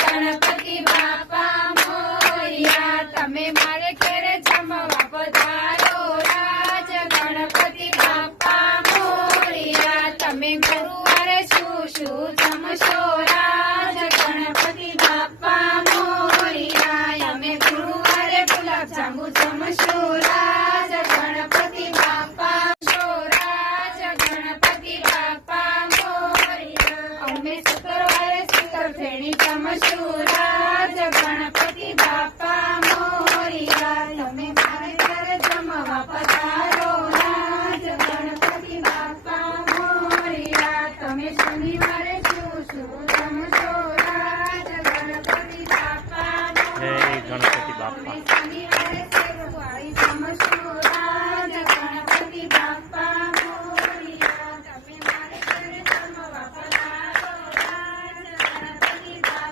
ગણપતિ બાપા મોરિયા, તમે મારે ઘેરે જમવા પધારો રાજ. ગણપતિ બાપા મોરિયા, તમે ગુરુવારે શું જમશો રાજ. ગણપતિ બાપા મોરિયા, અમે ગુરુવારે ગુલાબ જાંબુ જમશો રાજ. ગણપતિ બાપા રાજ. ગણપતિ બાપા મોરિયા, અમે શુક્રવારે શીતળફેણી જમશું રાજ. ગણપતિ બાપા મોરિયા, તમે મારે ઘરે જમવા પધારો રાજ. ગણપતિ બાપા મોરિયા, તમે શનિવારે શું જમશો રાજ. ગણપતિ બાપા જય ગણપતિ બાપા. શનિવારે સેવ